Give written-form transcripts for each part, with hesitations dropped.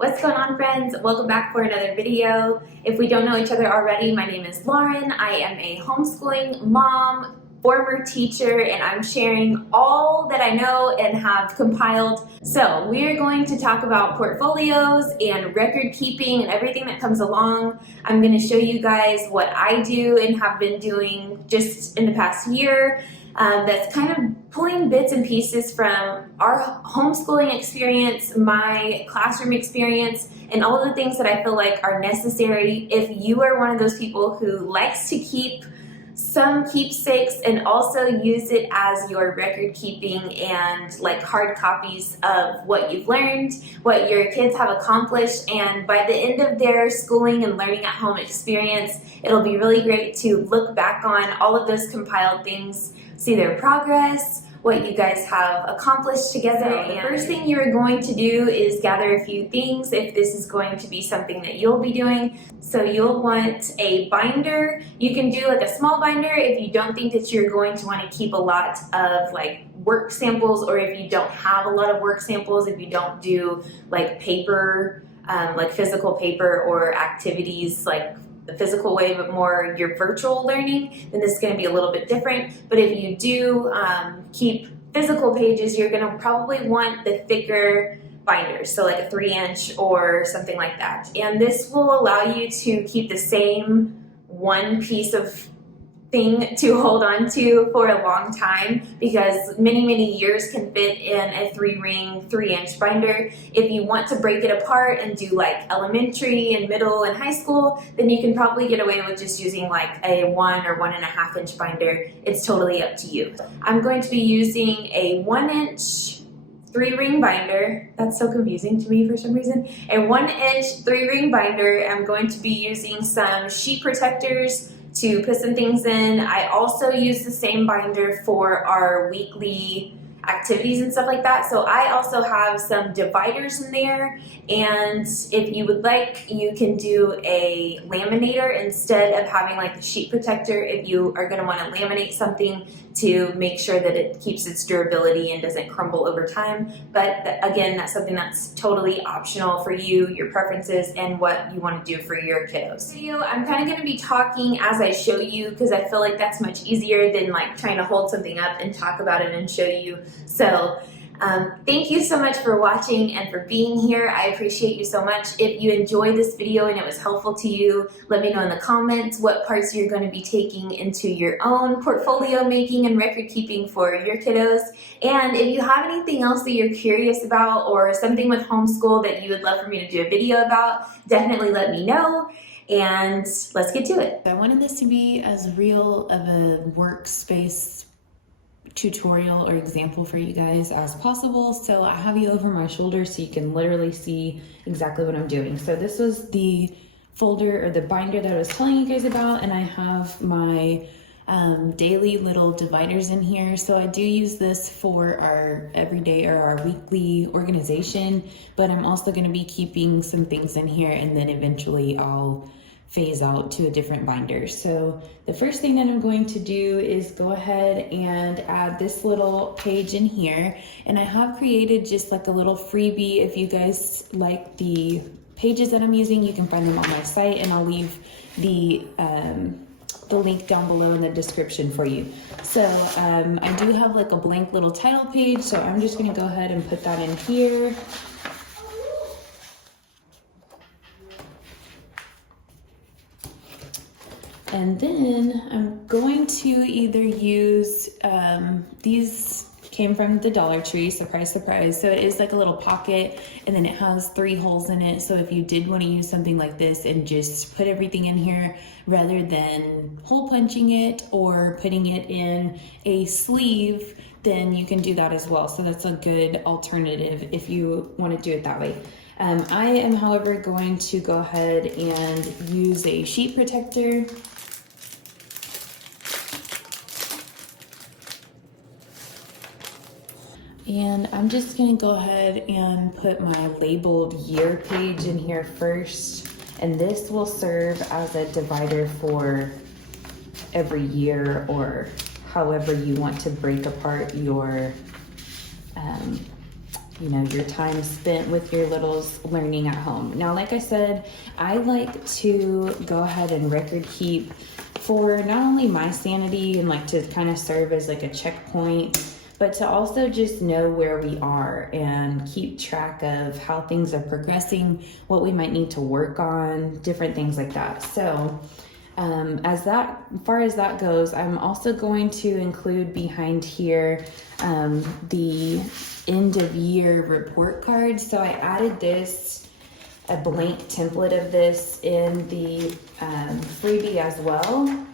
What's going on, friends? Welcome back for another video. If we don't know each other already, my name is Lauren. I am a homeschooling mom, former teacher, and I'm sharing all that I know and have compiled. So we are going to talk about portfolios and record keeping and everything that comes along. I'm going to show you guys what I do and have been doing just in the past year. That's kind of pulling bits and pieces from our homeschooling experience, my classroom experience, and all of the things that I feel like are necessary if you are one of those people who likes to keep some keepsakes and also use it as your record keeping and like hard copies of what you've learned, what your kids have accomplished, and by the end of their schooling and learning at home experience, it'll be really great to look back on all of those compiled things, see their progress, what you guys have accomplished together. So the first thing you're going to do is gather a few things if this is going to be something that you'll be doing. So you'll want a binder. You can do like a small binder if you don't think that you're going to want to keep a lot of like work samples, or if you don't have a lot of work samples, if you don't do like paper, like physical paper or activities like the physical way, but more your virtual learning, then this is going to be a little bit different. But if you do keep physical pages, you're going to probably want the thicker binders, so like a 3-inch or something like that. And this will allow you to keep the same one piece of thing to hold on to for a long time, because many years can fit in a 3-ring 3-inch binder. If you want to break it apart and do like elementary and middle and high school, then you can probably get away with just using like a 1 or 1.5-inch binder. It's totally up to you. I'm going to be using a 1-inch 3-ring binder. That's so confusing to me for some reason. A 1-inch 3-ring binder. I'm going to be using some sheet protectors to put some things in. I also use the same binder for our weekly activities and stuff like that. So I also have some dividers in there, and if you would like, you can do a laminator instead of having like the sheet protector if you are going to want to laminate something to make sure that it keeps its durability and doesn't crumble over time. But again, that's something that's totally optional for you, your preferences, and what you want to do for your kiddos. Video, I'm kind of going to be talking as I show you, because I feel like that's much easier than like trying to hold something up and talk about it and show you. So thank you so much for watching and for being here. I appreciate you so much. If you enjoyed this video and it was helpful to you, let me know in the comments what parts you're going to be taking into your own portfolio making and record keeping for your kiddos. And if you have anything else that you're curious about, or something with homeschool that you would love for me to do a video about, definitely let me know. And let's get to it. I wanted this to be as real of a workspace tutorial or example for you guys as possible. So I have you over my shoulder so you can literally see exactly what I'm doing. So this was the folder or the binder that I was telling you guys about, and I have my daily little dividers in here. So I do use this for our everyday or our weekly organization, but I'm also going to be keeping some things in here, and then eventually I'll phase out to a different binder. So the first thing that I'm going to do is go ahead and add this little page in here, and I have created just like a little freebie. If you guys like the pages that I'm using, you can find them on my site, and I'll leave the link down below in the description for you. So I do have like a blank little title page, so I'm just gonna go ahead and put that in here. And then I'm going to either use, these came from the Dollar Tree, surprise, surprise. So it is like a little pocket, and then it has 3 holes in it. So if you did want to use something like this and just put everything in here rather than hole punching it or putting it in a sleeve, then you can do that as well. So that's a good alternative if you want to do it that way. I am, however, going to go ahead and use a sheet protector. And I'm just gonna go ahead and put my labeled year page in here first. And this will serve as a divider for every year, or however you want to break apart your your time spent with your littles learning at home. Now, like I said, I like to go ahead and record keep for not only my sanity and like to kind of serve as like a checkpoint, but to also just know where we are and keep track of how things are progressing, what we might need to work on, different things like that. So as far as that goes, I'm also going to include behind here the end of year report card. So I added a blank template of this in the freebie as well,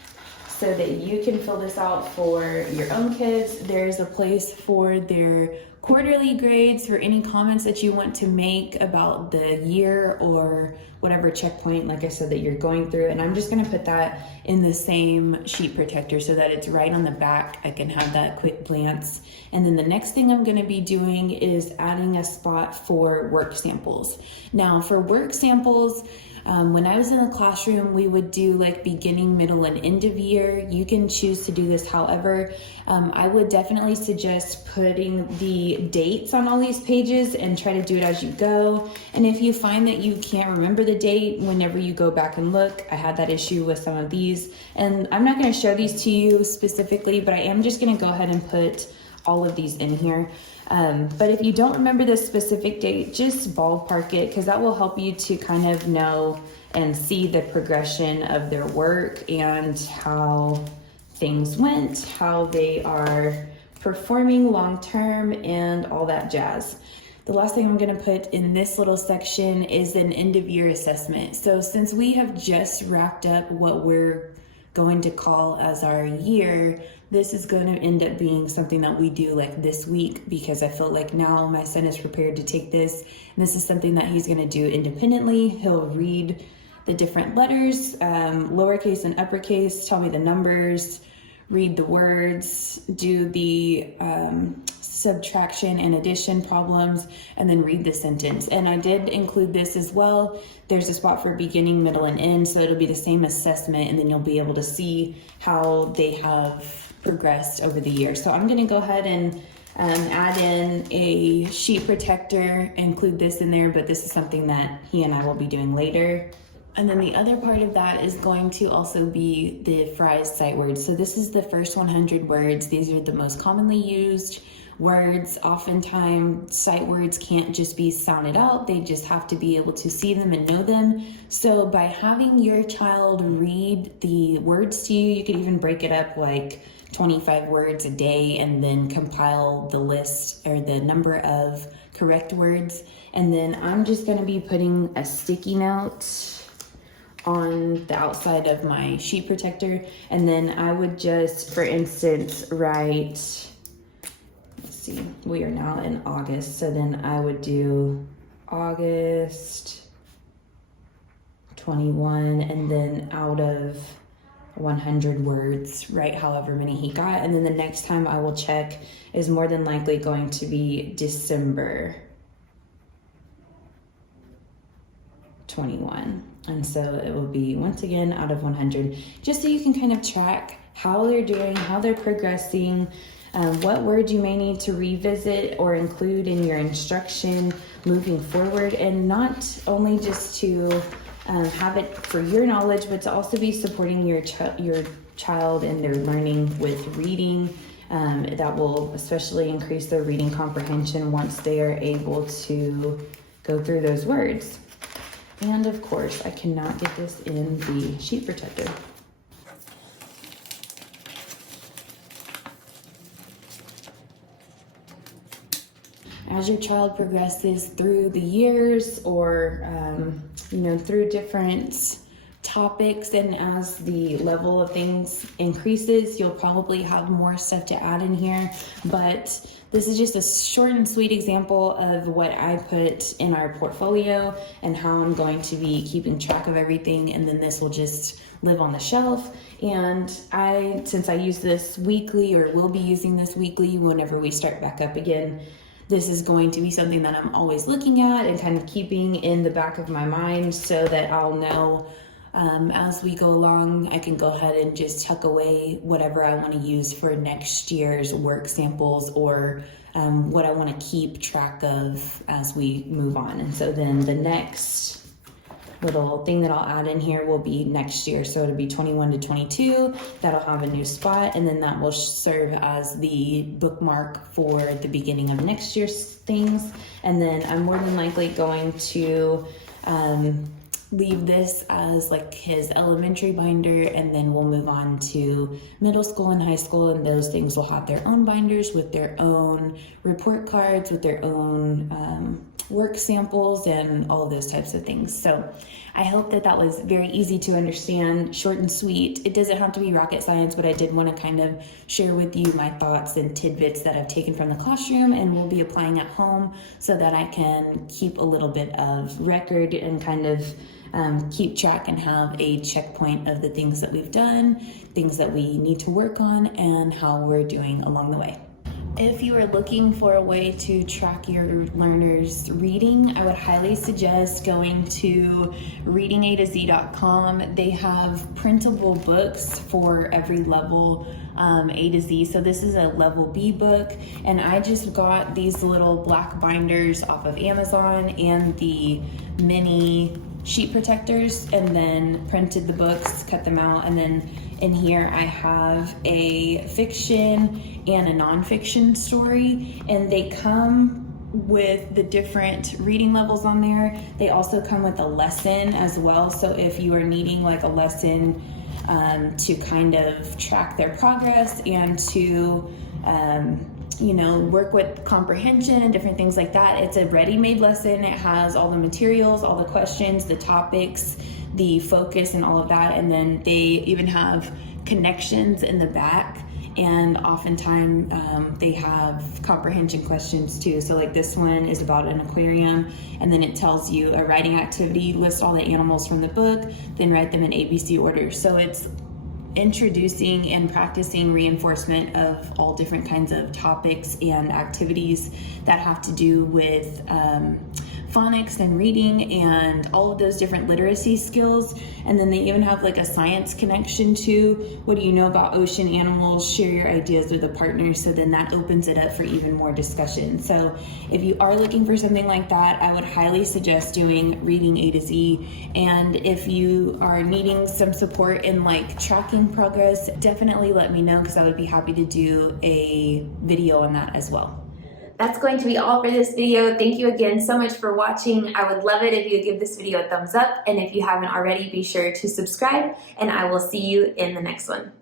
so that you can fill this out for your own kids. There's a place for their quarterly grades, for any comments that you want to make about the year or whatever checkpoint, like I said, that you're going through. And I'm just gonna put that in the same sheet protector so that it's right on the back. I can have that quick glance. And then the next thing I'm gonna be doing is adding a spot for work samples. Now for work samples, when I was in the classroom, we would do like beginning, middle, and end of year. You can choose to do this however. I would definitely suggest putting the dates on all these pages and try to do it as you go. And if you find that you can't remember the date whenever you go back and look, I had that issue with some of these. And I'm not going to show these to you specifically, but I am just going to go ahead and put all of these in here. But if you don't remember the specific date, just ballpark it, because that will help you to kind of know and see the progression of their work and how things went, how they are performing long term, and all that jazz. The last thing I'm going to put in this little section is an end of year assessment. So since we have just wrapped up what we're going to call as our year, this is going to end up being something that we do like this week, because I feel like now my son is prepared to take this, and this is something that he's going to do independently. He'll read the different letters, lowercase and uppercase, tell me the numbers, read the words, do the subtraction and addition problems, and then read the sentence. And I did include this as well. There's a spot for beginning, middle, and end, so it'll be the same assessment, and then you'll be able to see how they have progressed over the year. So I'm going to go ahead and add in a sheet protector, include this in there, but this is something that he and I will be doing later. And then the other part of that is going to also be the FREEBIE sight words. So this is the first 100 words. These are the most commonly used words. Oftentimes, sight words can't just be sounded out. They just have to be able to see them and know them. So by having your child read the words to you, you could even break it up like 25 words a day and then compile the list or the number of correct words. And then I'm just going to be putting a sticky note on the outside of my sheet protector, and then I would just, for instance, write, let's see, we are now in August, so then I would do August 21, and then out of 100 words, write however many he got, and then the next time I will check is more than likely going to be December 21. And so it will be, once again, out of 100, just so you can kind of track how they're doing, how they're progressing, what words you may need to revisit or include in your instruction moving forward, and not only just to have it for your knowledge, but to also be supporting your child in their learning with reading. That will especially increase their reading comprehension once they are able to go through those words. And of course, I cannot get this in the sheet protector. As your child progresses through the years or, through different topics, and as the level of things increases, you'll probably have more stuff to add in here. But this is just a short and sweet example of what I put in our portfolio and how I'm going to be keeping track of everything. And then this will just live on the shelf. And since I use this weekly, or will be using this weekly whenever we start back up again, this is going to be something that I'm always looking at and kind of keeping in the back of my mind, so that I'll know as we go along, I can go ahead and just tuck away whatever I want to use for next year's work samples or what I want to keep track of as we move on. And so then the next little thing that I'll add in here will be next year. So it'll be 21 to 22. That'll have a new spot, and then that will serve as the bookmark for the beginning of next year's things. And then I'm more than likely going to leave this as like his elementary binder, and then we'll move on to middle school and high school, and those things will have their own binders with their own report cards, with their own work samples, and all of those types of things. So I hope that that was very easy to understand, short and sweet. It doesn't have to be rocket science, but I did want to kind of share with you my thoughts and tidbits that I've taken from the classroom and will be applying at home, so that I can keep a little bit of record and kind of keep track and have a checkpoint of the things that we've done, things that we need to work on, and how we're doing along the way. If you are looking for a way to track your learners' reading, I would highly suggest going to readingatoz.com. They have printable books for every level A to Z. So this is a level B book, and I just got these little black binders off of Amazon and the mini sheet protectors, and then printed the books, cut them out, and then in here I have a fiction and a nonfiction story, and they come with the different reading levels on there. They also come with a lesson as well, so if you are needing like a lesson to kind of track their progress and to work with comprehension and different things like that, it's a ready-made lesson. It has all the materials, all the questions, the topics, the focus, and all of that. And then they even have connections in the back, and oftentimes they have comprehension questions too. So like this one is about an aquarium, and then it tells you a writing activity, list all the animals from the book, then write them in ABC order. So it's introducing and practicing reinforcement of all different kinds of topics and activities that have to do with phonics and reading and all of those different literacy skills. And then they even have like a science connection to what do you know about ocean animals, share your ideas with a partner. So then that opens it up for even more discussion. So if you are looking for something like that, I would highly suggest doing Reading A to Z. And if you are needing some support in like tracking progress, definitely let me know, because I would be happy to do a video on that as well. That's going to be all for this video. Thank you again so much for watching. I would love it if you would give this video a thumbs up, and if you haven't already, be sure to subscribe, and I will see you in the next one.